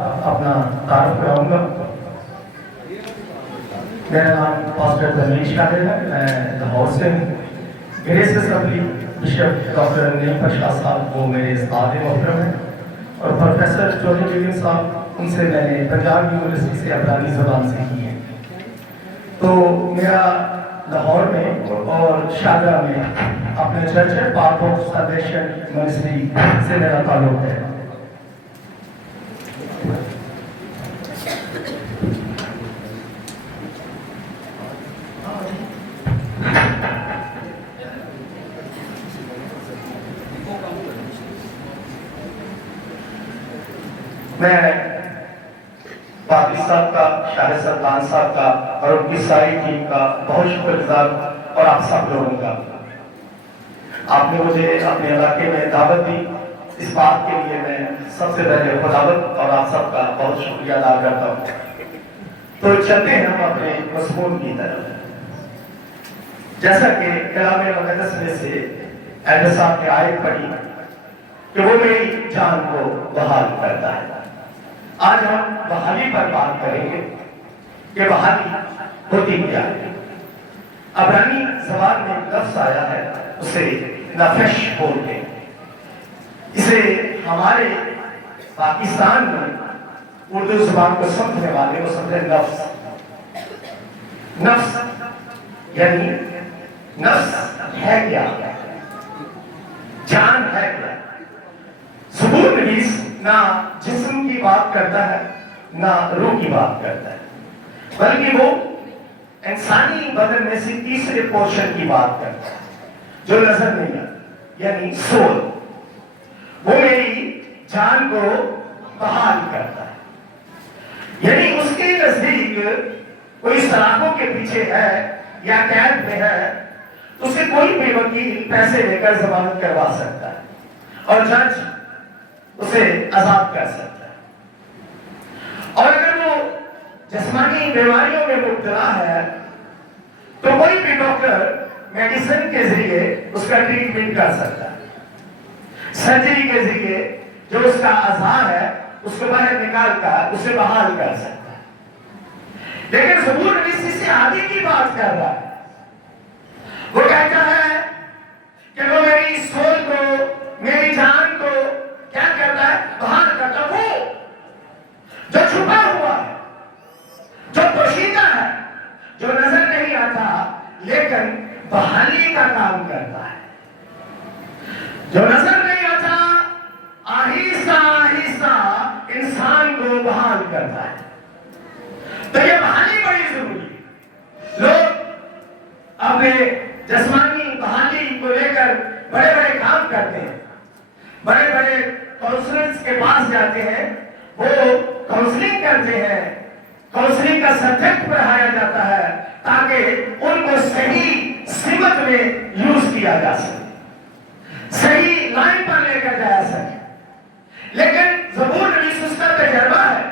اپنا تعارف کراؤں گا۔ میرا نام پاسٹر دنیش کادر ہے، میں لاہور سے ہوں۔ گریس اسمبلی بشپ ڈاکٹر نیم شاہ صاحب وہ میرے استاد محترم ہیں، اور پروفیسر جوہر ولیم صاحب ان سے میں نے پنجاب یونیورسٹی سے عبرانی زبان سیکھی ہے۔ تو میرا لاہور میں اور شاہجہاں میں اپنے چرچ ہے پاتھ آف سلویشن منسٹری سے میرا تعلق ہے۔ میں باقی صاحب کا، شاہ سلطان صاحب کا اور ان کی ساری ٹیم کا بہت شکر گزار اور آپ سب لوگوں کا۔ آپ نے مجھے اپنے علاقے میں دعوت دی، اس بات کے لیے میں سب سے پہلے خداوند اور آپ سب کا بہت شکریہ ادا کرتا ہوں۔ تو چلتے ہیں ہم اپنے مضمون کی طرف۔ جیسا کہ کلام مقدس میں سے ایڈر صاحب نے آیت پڑھی کہ وہ میری جان کو بحال کرتا ہے۔ آج ہم بحالی پر بات کریں گے کہ بحالی ہوتی کیا ہے۔ عبرانی زبان میں لفظ آیا ہے، اسے نفش بولتے ہیں۔ اسے ہمارے پاکستان میں اردو زبان کو سمجھنے والے وہ سمجھے نفس۔ نفس یعنی نفس ہے کیا، جان ہے کیا۔ زبور نویس نہ جسم کی بات کرتا ہے نہ روح کی بات کرتا ہے، بلکہ وہ انسانی بدن میں سے تیسرے پورشن کی بات کرتا ہے جو نظر نہیں آتا، یعنی سول۔ وہ میری جان کو بحال کرتا ہے، یعنی اس کے نزدیک کوئی سلاخوں کے پیچھے ہے یا قید میں ہے تو اسے کوئی بھی وکیل پیسے لے کر ضمانت کروا سکتا ہے اور جج اسے آزاد کر سکتا ہے۔ اور اگر وہ جسمانی بیماریوں میں مبتلا ہے تو کوئی بھی ڈاکٹر میڈیسن کے ذریعے اس کا ٹریٹمنٹ کر سکتا ہے، سرجری کے ذریعے جو اس کا اعضاء ہے اس کو باہر نکال کر اسے بحال کر سکتا ہے۔ لیکن زبور نویس اس سے آگے کی بات کر رہا ہے۔ وہ کہتا ہے کہ وہ میری سول کو، میری جان کو کیا کرتا ہے؟ بحال کرتا ہے۔ وہ جو چھپا ہوا ہے، جو پوشیدہ ہے، جو نظر نہیں آتا لیکن بحالی کا کام کرتا ہے، جو نظر نہیں آتا آہستہ آہستہ انسان کو بحال کرتا ہے۔ تو یہ بحالی بڑی ضروری ہے۔ لوگ اپنے جسمانی بحالی کو لے کر بڑے بڑے کام کرتے ہیں، بڑے بڑے کونسلرز کے پاس جاتے ہیں، وہ کونسلنگ کرتے ہیں، کونسلنگ کا سبجیکٹ پڑھایا جاتا ہے تاکہ ان کو صحیح سمت میں یوز کیا جا سکے، صحیح لائن پر لے کر جایا سکے۔ لیکن زبور نویس اس کا تجربہ ہے،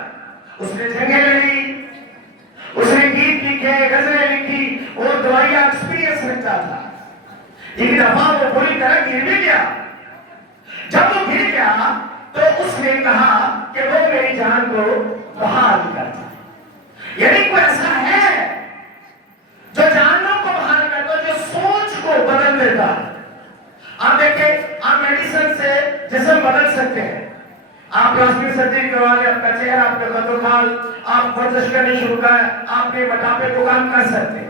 اس نے جنگیں لڑی، اس نے گیت لکھے، غزلیں لکھی، وہ دوائیا ایکسپیرینس رکھتا تھا۔ ایک دفعہ وہ بری طرح گر بھی گیا۔ جب وہ گر گیا تو اس نے کہا کہ وہ میری جان کو بحال کرتا ہے۔ یعنی کوئی ایسا ہے جو جانوں کو بحال کرتا ہے، جو سوچ کو بدل دیتا ہے۔ آپ دیکھیں، آپ میڈیسن سے جسم بدل سکتے ہیں، آپ پلاسٹک سرجری کروا لیں، آپ کا چہرہ، آپ کا قد و کھال، آپ ورزش کرنے شروع کریں، آپ نے موٹاپے کو کم کر سکتے ہیں۔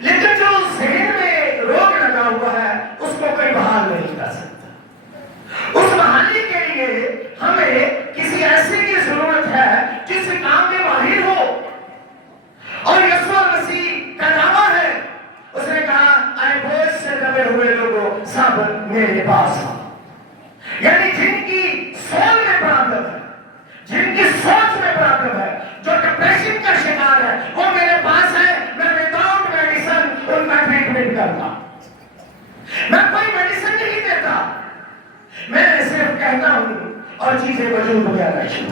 لیکن جو ذہن میں روگ لگا ہوا ہے اس کو کوئی بحال نہیں کر سکتا۔ اس بحالی کے لیے ہمیں کسی ایسے کی ضرورت ہے جس کام میں ماہر ہو، اور یسوع مسیح کا دعویٰ ہے، اس نے کہا اے بوجھ سے دبے ہوئے لوگوں سب میرے پاس آؤ۔ یعنی جن کی سول میں پرابلم ہے، جن کی سوچ میں پرابلم ہے، جو ڈپریشن کا شکار ہے، وہ میرے پاس ہے۔ میں وداؤٹ میڈیسن ان کا ٹریٹمنٹ کرتا، میں کوئی میڈیسن نہیں دیتا، میں صرف کہتا ہوں اور چیزیں وجود میں آنا شروع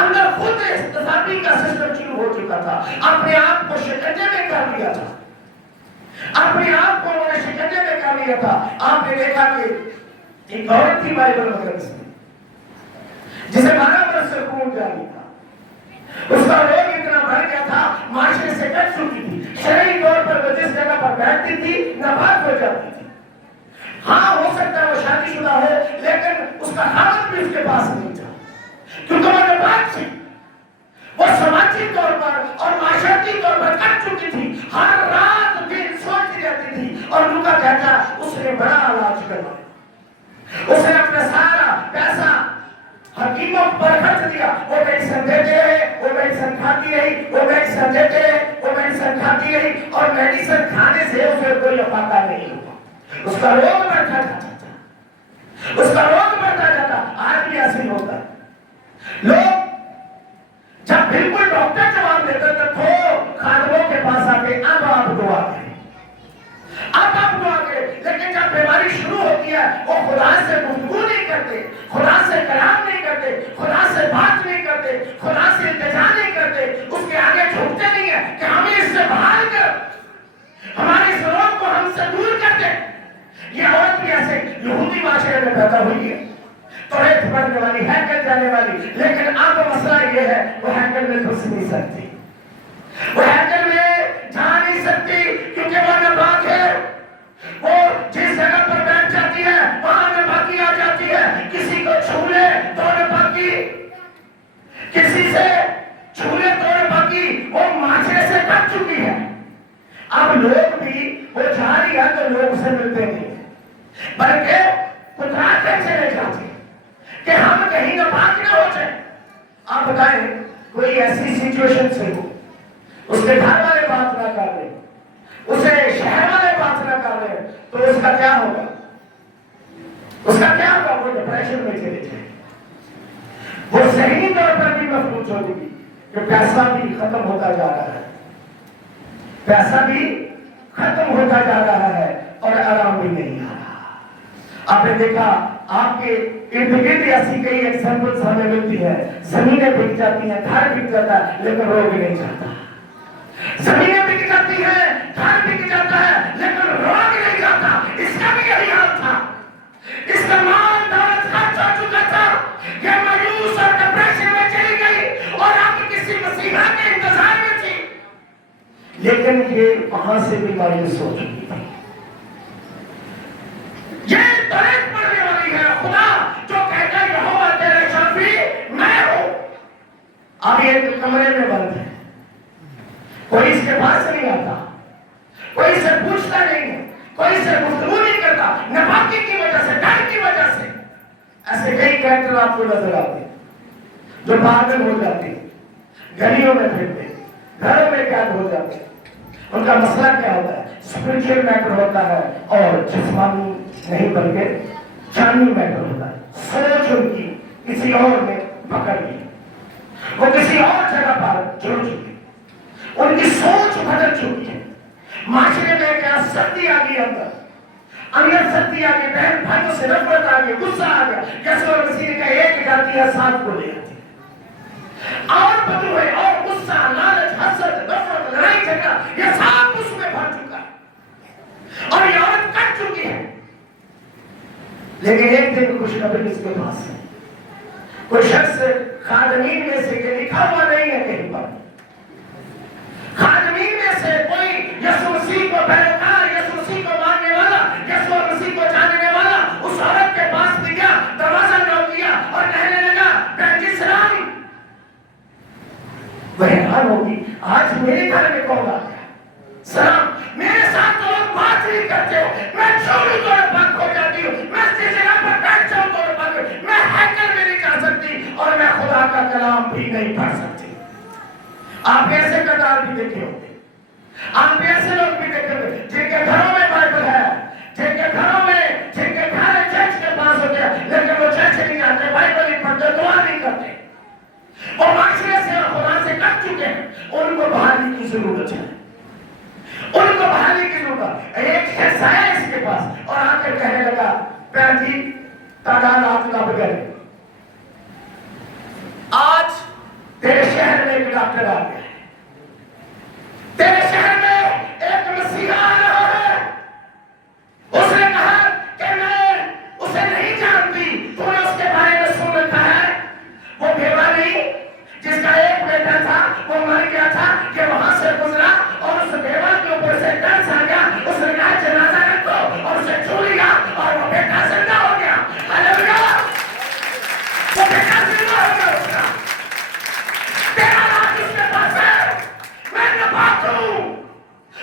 اندر خود احتسابی کا سسٹم شروع ہو چکا تھا. اپنے آپ کو شکنجے میں کر لیا تھا. اپنے آپ کو انہوں نے شکنجے میں کر لیا تھا. آپ نے دیکھا کہ ایک عورت تھی بائبل مقدس میں جسے 12 برس سے خون جاری تھا. اس کا روگ اتنا بڑھ گیا تھا, معاشرے سے کٹ چکی تھی. شرعی طور پر وہ جس جگہ پر بیٹھتی تھی ناپاک ہو جاتی تھی. ہاں ہو سکتا ہے وہ شادی شدہ ہو, لیکن اس کا خاوند بھی اس کے پاس نہیں تھا کیونکہ وہ ناپاک تھی. وہ سماجی طور پر اور معاشرتی طور پر کٹ چکی تھی. ہر رات دن سوچتی رہتی تھی. اور لوکا کہتا اس نے بڑا علاج کروایا. اس نے اپنا سارا پیسہ حکیموں پر خرچ دیا. وہ میڈیسن دیتے رہے, وہ میڈیسن کھاتی رہی, وہ میڈیسن دیتے رہے, وہ میڈیسن کھاتی رہی, اور میڈیسن کھانے سے اسے کوئی افاقہ نہیں ہوا. اس کا روگ بڑھتا جاتا, اس کا روگ بڑھتا جاتا. آج بھی ایسے ہی ہوتا ہے. لوگ جب بالکل ڈاکٹر جواب دیتے تو خادموں کے پاس آتے اب آپ دعا کریں, اب آپ دعا کریں. لیکن جب بیماری شروع ہوتی ہے وہ خدا سے گفتگو نہیں کرتے, خدا سے کلام نہیں کرتے, خدا سے بات نہیں کرتے, خدا سے التجا نہیں کرتے, اس کے آگے جھکتے نہیں ہیں کہ ہمیں اس سے بحال کر, ہمارے اس روگ کو ہم سے دور کر دے. یہ عورت بھی ایسے یہودی معاشرے میں پیدا ہوئی ہے, توریت پڑھنے والی, ہیکل جانے والی, لیکن اب مسئلہ یہ ہے وہ ہیکل میں گھس نہیں سکتی, وہ ہیکل میں جا نہیں سکتی کیونکہ وہ ناپاک ہے. وہ جس جگہ پر بیٹھ جاتی ہے وہاں ناپاکی آ جاتی ہے. کسی کو چھو لے تو ناپاکی, کسی سے چھو لے تو ناپاکی. وہ معاشرے سے کٹ چکی ہے. اب لوگ بھی وہ جا رہی ہے تو لوگ سے ملتے نہیں بلکہ کترا کے چلے جاتے کہ ہم کہیں ناپاک نہ ہو جائیں. آپ بتائیں کوئی ایسی سچویشن سے ہو, اس کے گھر والے بات نہ کر رہے, اسے شہر والے بات نہ کر رہے, تو اس کا کیا ہوگا, اس کا کیا ہوگا؟ وہ ڈپریشن میں چلے جائے, وہ ذہنی طور پر بھی محفوظ ہوگی کہ پیسہ بھی ختم ہوتا جا رہا ہے, پیسہ بھی ختم ہوتا جا رہا ہے اور آرام بھی نہیں آ رہا. آپ نے دیکھا آپ کے ارد گرد ایسی کئی ایگزامپلس ہمیں ملتی ہے. زمینیں بک جاتی ہیں, گھر بک جاتا ہے, لیکن روگ نہیں جاتا. زمینیں بک جاتی ہیں, گھر بک جاتا ہے, لیکن روگ نہیں جاتا. اس کا بھی یہی حال تھا. اس کا مال دولت خرچ ہو چکا تھا, یہ مایوس اور ڈپریشن میں چلی گئی اور اب کسی مسیحا کے انتظار میں تھی, لیکن یہ وہاں سے بھی مایوس ہو چکی تھی. یہ توریت پڑھنے والی ہے, خدا جو کہتا ہے یہوہ تیرے شافی میں ہوں. اب یہ کمرے میں بند ہے, کوئی اس کے پاس نہیں آتا, کوئی اسے پوچھتا نہیں ہے, کوئی اسے گفتگو نہیں کرتا, ناپاکی کی وجہ سے, ڈر کی وجہ سے. ایسے کئی کریکٹر آپ کو نظر آتے جو پاگل ہو جاتے, گلیوں میں پھرتے, گھروں میں قید ہو جاتے. ان کا مسئلہ کیا ہوتا ہے؟ اسپرچل میٹر ہوتا ہے اور جسمانی نہیں بلکہ جانی میٹر ہوتا ہے. سوچ ان کی کسی اور نے پکڑ لی, وہ کسی اور جگہ پر جڑ چکی, ان کی سوچ بدل چکی ہے. معاشرے میں کیا سختی آ گئی, اندر سختی آ گئی, بہن بھائیوں سے نفرت آ گئی, غصہ آ گیا. یسوع مسیح نے کہا ایک جاتی ہے 7 کو لے آتی ہے. اور بدو ہے اور غصہ, لالچ, حسد, نفرت, لڑائی جھگڑا, یہ سب اس میں بھر چکا ہے اور یہ عورت کٹ چکی ہے. لیکن ایک دن خوشخبری اس کے پاس ہے. کوئی شخص خادمین میں سے, یہ لکھا ہوا نہیں ہے کہیں پر, خادمین میں سے کوئی یسوع مسیح کو پیروکار, یسوع مسیح کو ماننے والا, یسوع مسیح کو جاننے والا اس عورت کے پاس بھی گیا, دروازہ نوک کیا اور کہنے لگا بہن جی سلام. وہ حیران ہوگی, آج میرے گھر میں کون آ گیا, سلام. میرے ساتھ تو لوگ بات نہیں کرتے ہو, میں چھوڑوں تو پاک ہو جاتی ہوں, میں اس جگہ پر بیٹھ جاؤں تو پاک, میں ہیکل میں نہیں جا سکتی اور میں خدا کا کلام بھی نہیں پڑھ سکتی. آپ ایسے قطار بھی دیکھے ہوتے, آپ ایسے لوگ بھی دیکھے ہوتے جن کے گھروں میں بائبل ہے, جن کے گھروں میں, جن کے گھر چرچ کے پاس ہوتے ہیں, لیکن وہ چرچ نہیں جاتے, بائبل نہیں پڑھتے, دعا نہیں کرتے. وہ معاشرے سے اور خدا سے کٹ چکے ہیں. ان کو بحالی کی ضرورت ہے, ان کو بحالی کی ضرورت. ایک شخص آیا اس کے پاس اور آ کر کہنے لگا بہن جی تعداد آپ کا بغیر آج تیرے شہر میں ایک ڈاکٹر آ گیا ہے، تیرے شہر میں ایک مسیحا آ رہا ہے، اس نے کہا کہ میں اسے نہیں جانتی، تو نے اس کے بارے میں سن رکھا ہے، وہ بیوہ نہیں جس کا ایک بیٹا تھا وہ مر گیا تھا، کہ وہاں سے گزرا اور اس بیوہ کے اوپر سے ٹرس آ گیا، اس نے کہا جنازہ رکھو اور اسے چھو لیا اور وہ بیٹا زندہ ہو گیا۔ ہاللیلویا، وہ بیٹا زندہ ہو گیا اس کا۔ تیرا راج اس کے پاس ہے، میں نپاک ہوں،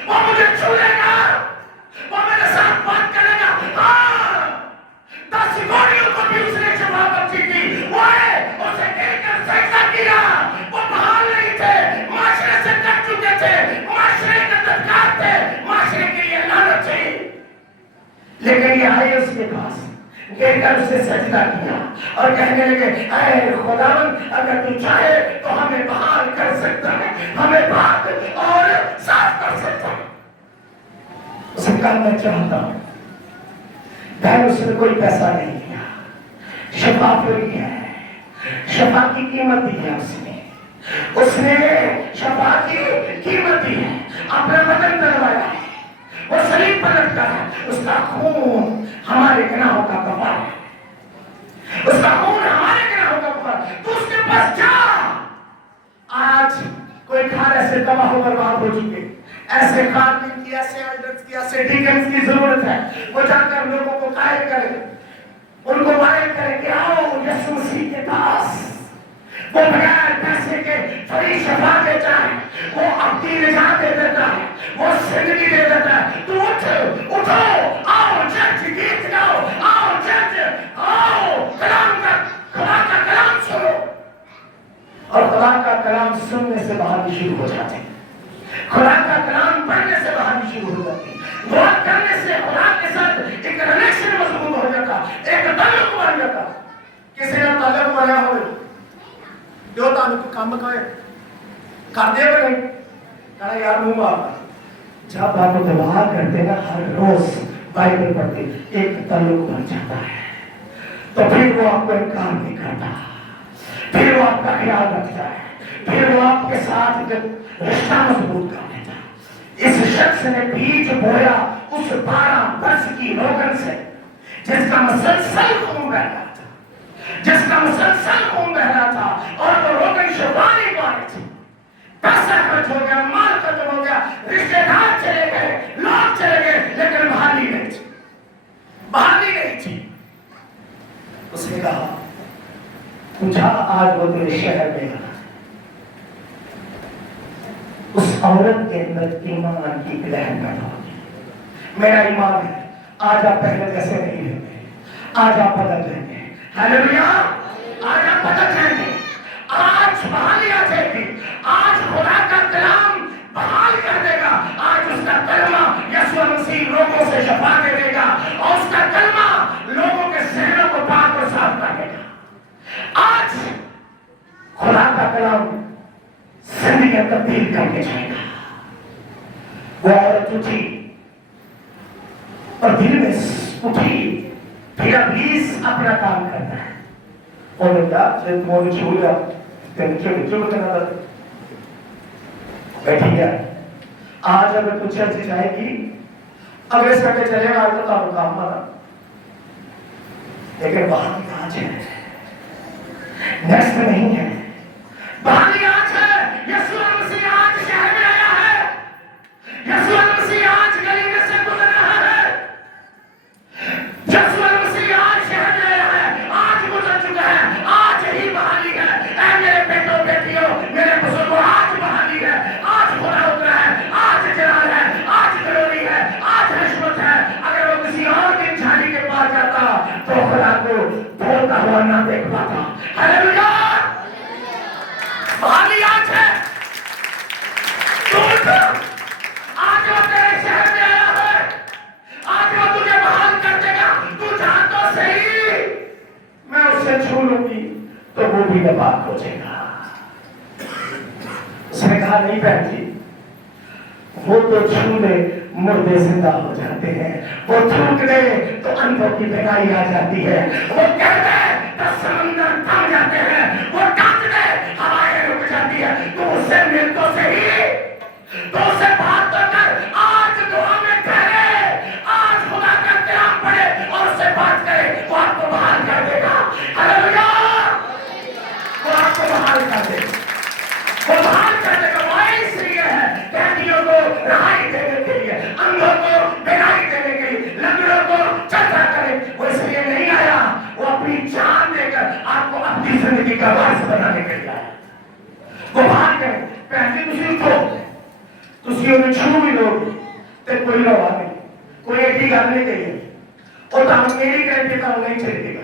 وہ مجھے چھو لے گا، وہ میرے ساتھ بات کرے گا۔ ہاں، 10 سپاہیوں کو بھی اس نے شفا بخشی تھی، وہ ہے اسے گر کر سجدہ کیا، وہ بحال نہیں تھے، معاشرے سے کٹ چکے تھے، معاشرے کے بدکار تھے، معاشرے کے لیے لعنت تھی، لیکن یہ آئے اس کے پاس، گر کر اسے سجدہ کیا اور کہنے لگے اے خداوند اگر تو چاہے تو ہمیں بحال کر سکتا ہے، ہمیں پاک اور صاف کر سکتا ہے۔ اس نے کہا میں چاہتا ہوں۔ بہن اس نے کوئی پیسہ نہیں دیا، شفا فری ہے، شفا کی قیمت دی ہے، اس نے شفا کی قیمت دی ہے، اپنا بدن ڈلوایا ہے، وہ صلیب پر لٹکا ہے، اس کا خون ہمارے گناہوں کا کفارہ ہے، اس کا خون ہمارے گناہوں کا کفارہ ہے، تو اس کے پاس جا۔ آج کوئی گھر ایسے تباہ و برباد ہو چکے، ایسے خادم کی، ایسے ایلڈرز کی، ایسے ڈیکنز کی ضرورت ہے، وہ جا کر لوگوں کو قائل کرے، ان کو وائل کرے کہ آؤ یسوع مسیح کے پاس، وہ بغیر پیسے کے فری شفا دیتا ہے، وہ اپنی نجات دے دیتا ہے، وہ زندگی دے دیتا ہے۔ تو اٹھو، آؤ چرچ گیت گاؤ، آؤ چرچ، آؤ خدا کا کلام سنو، اور خدا کا کلام سننے سے بہانی شروع ہو جاتے ہیں، خدا کا کلام پڑھنے سے بہانی شروع ہو جاتی ہے، دعا کرنے سے خدا کے ساتھ ایک کنیکشن مضبوط ہو جاتا، ایک تعلق بن جاتا۔ کسی نے تعلق بنایا ہوئے جو تعلق کام کر دے گا نہیں، کہنا یار منہ مارنا۔ جب آپ دعا کرتے نا، ہر روز بائبل پڑھتے، ایک تعلق بن جاتا ہے، تو پھر وہ آپ کو انکار نہیں کرتا، پھر وہ آپ کا خیال رکھتا ہے، پھر وہ آپ کے ساتھ رشتہ مضبوط کر دیتا ہے۔ اس شخص نے بیج بویا اس 12 برس کی روغن سے، جس کا مسلسل خون بہ رہا تھا، جس کا مسلسل خون بہ رہا تھا، اور وہ روغن شفا نہیں پا رہی تھی۔ پیسہ خرچ ہو گیا، مال ختم ہو گیا، رشتے دار چلے گئے، لوگ چلے گئے، لیکن بحالی نہیں تھی، بحالی نہیں تھی۔ اس نے کہا پوچھا آج وہ تیرے شہر میں آ، اس عورت کے اندر ایمان کی لہر پیدا ہوگی۔ میرا ایمان ہے آج آپ پہلے جیسے نہیں رہتے، آج آپ بدل جائیں گے۔ ہاللیلویا، آج آپ بدل جائیں گے، آج بحالی آ جائے گی، آج خدا کا کلام بحال کر دے گا، آج اس کا کلمہ یسوع مسیح لوگوں سے شفا دے دے گا، اور اس کا کلمہ لوگوں کے ذہنوں کو پاک اور صاف کر دے گا۔ آج خدا کا کلام زندگی تبدیل کر کے جائے گا۔ وہ عورت اٹھی اور دل میں اٹھی، پھر ابلیس اپنا کام کرتا ہے، اور کہا جب وہ چھو گیا بیٹھی گیا۔ آج اگر تو چرچ جائے گی، اگلے سنڈے چلے گا، آج تو آپ کام مانا، لیکن بحالی آج ہے، نیکسٹ نہیں ہے، بحالی آج ہے۔ یسوع مسیح آج شہر میں آیا ہے، یسوع مسیح آج گلی میں سے گزر رہا ہے، یسوع مسیح آج شہر میں آیا ہے، آج گزر چکا ہے، آج ہی بحالی ہے۔ اے میرے بیٹوں بیٹیوں، میرے بزرگوں، آج بحالی ہے، آج خدا اترا ہے، آج جلال ہے، آج گلوری ہے، آج حشمت ہے۔ اگر وہ کسی اور دن جھاڑی کے پاس جاتا تو خدا کو بولتا ہوا نہ دیکھ پاتا۔ ہاللیلویا، بحالی آج ہے، آج وہ تیرے شہر میں آیا ہے، آج وہ تجھے بحال کر دے گا۔ تو جا تو صحیح، میں اسے چھو لوں گی تو وہ بھی نپاک ہو جائے گا۔ اس نے کہا نہیں بہن جی، وہ تو چھو لے مردے زندہ ہو جاتے ہیں، وہ تھوک دے تو اندھوں کی بینائی آ جاتی ہے، وہ کہہ دے تو سمندر تھم جاتے ہیں، وہ ڈانٹ دے ਤੁਸੀਂ ਉੱਠੋ, ਤੁਸੀਂ ਉਹਨੂੰ ਛੂ ਵੀ ਲਓਗੇ ਤੇ ਕੋਈ ਰਵਾ ਨਹੀਂ, ਕੋਈ ਐਡੀ ਗੱਲ ਨਹੀਂ ਕਹੀ, ਉਹ ਤੁਹਾਨੂੰ ਮੇਰੀ ਕਰਕੇ ਤਾਂ ਨਹੀਂ ਛੱਡੇਗਾ।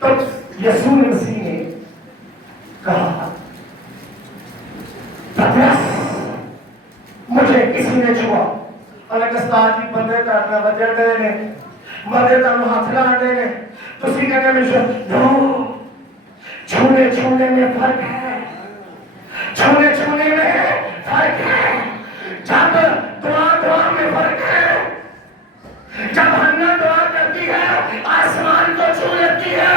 تو یسوع مسیح نے کہا پترس مجھے کسی نے چھوا اور استاد جی بندے کرنا وجہ دے نے بندے تانوں ہاتھ لانے نے تسی کہنے میں چھونے میں فرق ہے چھونے میں فرق ہے جب دعا میں فرق ہے جب ہنہ دعا کرتی ہے آسمان کو چھو لیتی ہے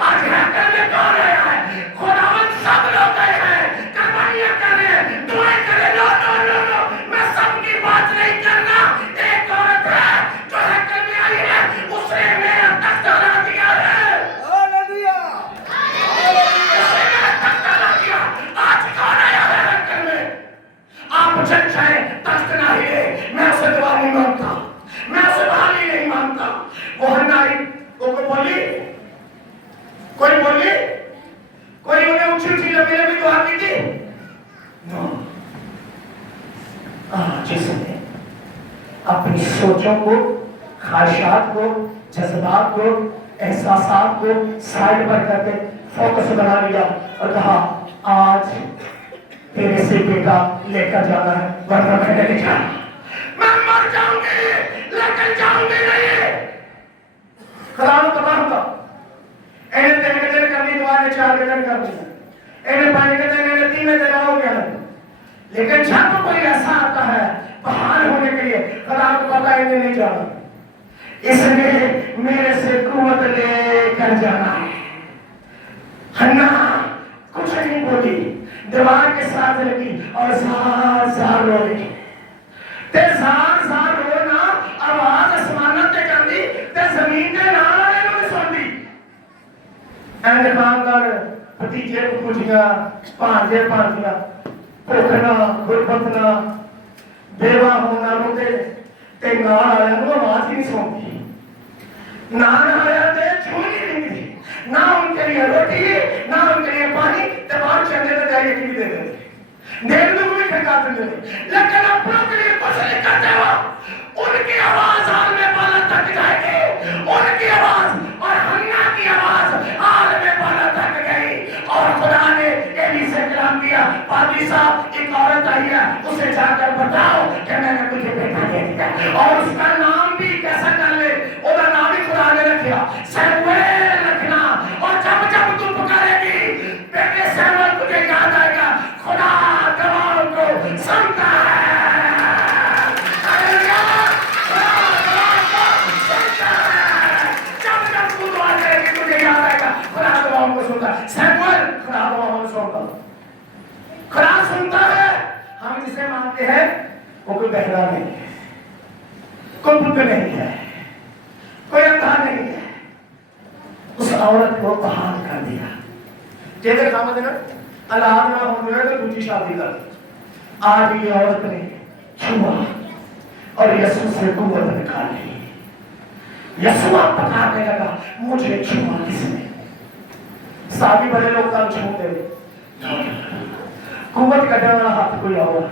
آج ہیکل میں کون آیا ہے خداوند سب لوگ گئے ہیں قربانیاں کریں دعائیں کریں نو میں سب کی بات نہیں کرنا ایک عورت ہے جو ہیکل میں آئی ہے اس نے میرا تخت ہلا دیا ہے اسے میرا تخت ہلا دیا آج کون آیا ہے ہیکل میں آپ جج جائیں تخت نہ ہلے میں اسے دعا نہیں مانتا میں اسے بحالی نہیں مانتا وہ ہنائی کوئی بولی کوئی انہیں اچھی لمبی دعا کی تھی جس نے اپنی سوچوں کو خواہشات کو جذبات کو احساسات کو سائڈ پر کر کے فوکس بنا لیا اور کہا آج تیرے سے بیٹا لے کر جانا ہے ورنہ میں نہیں جانا میں مر جاؤں گی لیکن جاؤں گی نہیں خدا نو تباہ ہوگا انہیں 3 دن کرنی دعا نے 4 دن کر دیا انہیں 5 دن انہیں 3 دن ہو گیا لیکن جب کوئی ایسا آتا ہے بحال ہونے کے لیے خدا کو پتا انہیں نہیں جانا اس لیے میرے سے قوت لے کر جانا ہے ہنہ کچھ نہیں بولی دیوار کے ساتھ لگی اور زار رو لگی تے زار رونا آواز اسمانہ تے کردی تے زمین تے نال آئے نو سن دی اینڈ خاندار بھتیجے پھوجیاں پانجے پانجیاں پوکھنا غربتنا بیوہ ہونا روتے تے نال آیا نو آواز ہی نہیں سنتی نال آیا تے چھونی نہیں دی نہ ان کے لیے روٹی نہ ان کے لیے پانی تمام چندے تے جائے کی دے دے دیر میں بھی پھینکا دے لیکن اپنوں کے لیے کچھ نہیں کرتے ہو ان کی آواز حال میں بالا تک جائے گی ان کی آواز اور ہنہ کی آواز حال میں بالا تک گئی اور خدا نے ایلی سے کلام کیا پادری صاحب ایک عورت آئی ہے اسے جا کر بتاؤ کہ میں نے تجھے بیٹا دے دیا اور اس کا نام بھی کیسا کر لے اس کا نام بھی خدا نے رکھا سیموئیل رکھنا اور جب جب تم پکارے گی بیٹے سیموئیل تجھے یاد آئے گا خدا گواہوں کو سنتا ہے سیموئیل خدا گواہوں سنتا خدا سنتا ہے ہم جسے مانتے ہیں وہ کوئی بہرا نہیں ہے کوئی بت نہیں ہے کوئی اندھا نہیں ہے اس عورت کو بحال کر دیا جیسے خامد ہے نا اللہ نہ ہونے تو دوسری شادی کر آج یہ عورت نے چھوا اور یسوع سے قوت نکالی یسوع پکارنے لگا مجھے چھوا کس نے سابی بڑے لوگ تم چھوتے قوت کرنے والا ہاتھ کوئی اور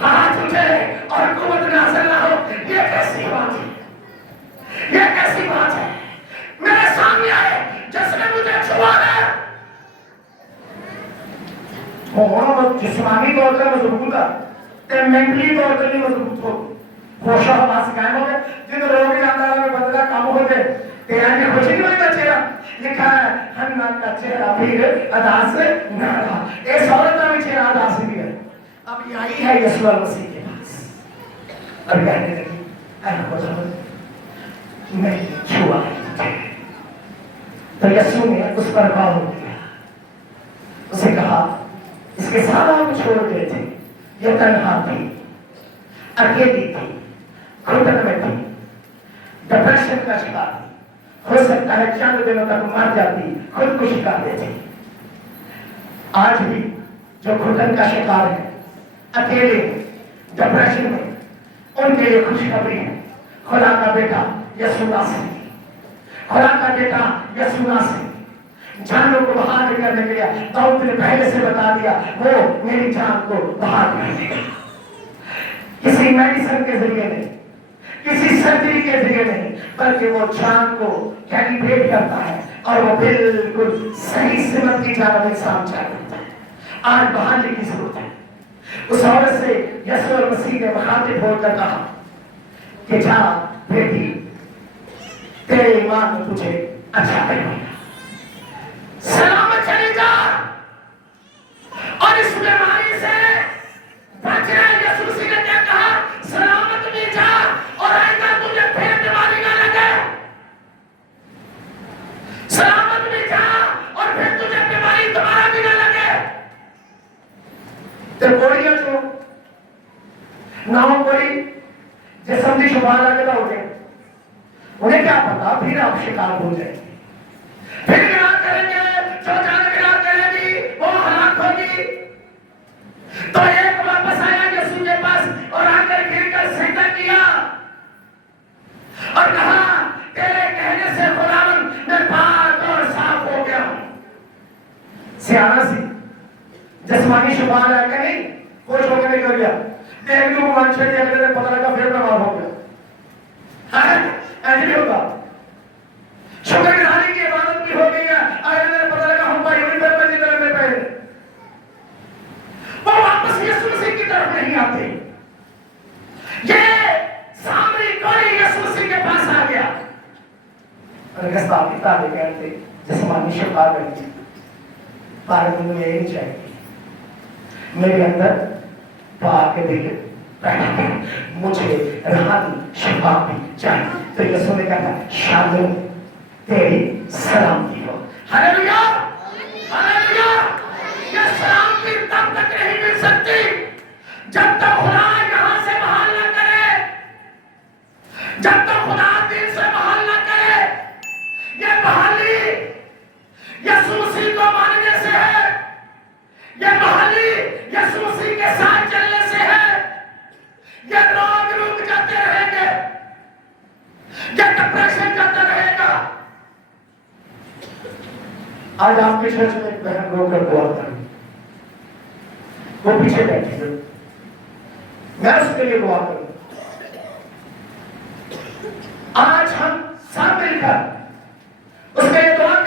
ہاتھ اٹھے اور قوت نازل نہ ہو یہ کیسی بات ہے یہ کیسی بات ہے میرے سامنے آئے جس نے مجھے چھوا ہے وہ جسمانی طور پر مضبوط تھا کہ مینٹلی طور پر نہیں مضبوط ہو خوشہ حواس قائم ہو گئے جن لوگوں کے اندر میں بدلا کام ہو گئے تیرا نے خوشی نہیں ہوئی کا چہرہ لکھا ہے ہنہ کا چہرہ پھر ادا سے نہ رہا اس عورت کا بھی چہرہ ادا سے بھی ہے اب یہ آئی ہے یسوع مسیح کے پاس اور کہنے لگی اے خداوند میں چھوا ہے تجھے تو یسوع نے اس پر غور کیا اسے کہا اس کے سارا ہم چھوڑ گئے تھے یہ تنہا تھی اکیلی تھی گھٹن میں تھی ڈپریشن کا شکار تھی ہو سکتا ہے چند دنوں تک مر جاتی خودکشی کر دیتی آج بھی جو گھٹن کا شکار ہے اکیلے ڈپریشن میں ان کے لیے خوشخبری ہے خدا کا بیٹا یسوع مسیح خدا کا بیٹا یسوع مسیح جانوں کو بحال کرنے کے لیے داؤد نے پہلے سے بتا دیا وہ میری جان کو بحال کر دے گا کسی میڈیسن کے ذریعے نہیں کسی سرجری کے ذریعے نہیں، بلکہ وہ چاند کو کیلیبریٹ کرتا ہے اور وہ بالکل صحیح سمت کی جانب انسان چاہتا ہے۔ آج بہانے کی ضرورت ہے۔ اس عورت سے یسوع مسیح نے مخاطب ہو کر کہا کہ جا بیٹی، تیرے ایمان نے تجھے اچھا کر دیا، سلامت چلی جا اور اس بیماری سے بچ رہے۔ یسوع مسیح نے کیا کہا؟ سلامت بھی جا اور آئندہ تجھے پھر بیماری نہ لگے۔ سلامت بھی جا اور پھر تجھے بیماری دوبارہ بھی نہ لگے۔ تو کوئی جو نہ ہو کوئی جسم کی شبہ لگے ہو گئے، انہیں کیا پتا پھر آپ شکار ہو جائیں گے، پھر گناہ کریں گے، جو جان گناہ کرے گی وہ ہلاک ہوگی۔ تو ایک واپس آیا یسوع کے پاس اور آ کر گر کر سجدہ کیا اور کہا تیرے کہنے سے خداوند میں پاک اور صاف ہو گیا ہوں۔ سیانا سی جسمانی شبہ آیا کہ نہیں، خوش ہو کے نہیں کر گیا، ایک دو مان چھڑی اگلے دن پتہ لگا پھر بیمار ہو گیا۔ ایسے نہیں ہوتا، شکر گزاری کی عبادت بھی ہو گئی ہے، اگلے دن پتہ لگا ہم بھائی ہوئی پر بجی طرف میں پہلے وہ واپس یسوع مسیح کی طرف نہیں آتے۔ یہ سامری کوئی یسوع مسیح کے پاس آ گیا اور گستا کتابیں کہتے جسمانی شفا کرتی، پر مجھے یہ نہیں چاہیے، میرے اندر پاک دل بیٹھے، مجھے روحانی شفا بھی چاہیے۔ تو یسوع نے کہا شادو تیری سلامتی ہو۔ ہلیلویا، ہلیلویا۔ یہ سلامتی تب تک نہیں مل سکتی جب تک خدا یہاں سے بحال نہ کرے، جب تک خدا دل سے بحال نہ کرے۔ یہ بحالی یسوع مسیح کو ماننے سے ہے، یہ بحالی یسوع مسیح کے ساتھ چلنے سے ہے۔ یہ روگ رک جاتے رہیں گے، یہ ڈپریشن جاتا رہے گا۔ آج آپ کے چرچ میں ایک بہن رو کر دعا کریں، وہ پیچھے بیٹھی ہے، میں اس کے لیے دعا کروں۔ آج ہم سب مل کر اس کے لیے دعا